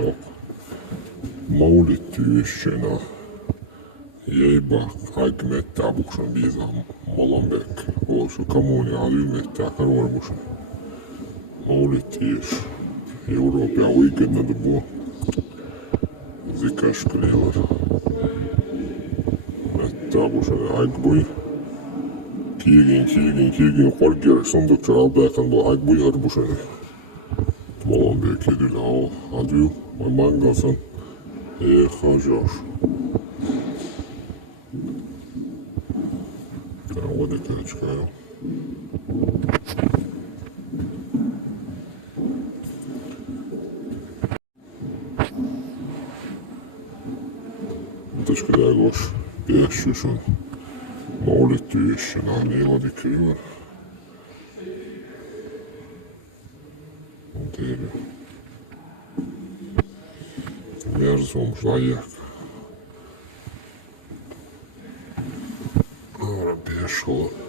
çok. Maulit tyysjönä. Jeiba aikmettä buksen viisaan Molenbeek. Osu kommuni har ymmärtää karvarmusen. Maulit tyys. Europea oikeutettu vuo. Zikaskelevar. Mättää buksen aikbui. Kiigin korkealle sonduksen alpeakan tuo aikbui harbusen. Molenbeek edellä on adju. Vai mangalsan. Hajos. Tää on vodikäätskä jo. Pitäisikö täällä olisi päässyt sun maulittyessä? Nää on niin vodikäätskä. On tehnyt. Versuumslajak. Ahora piessolla.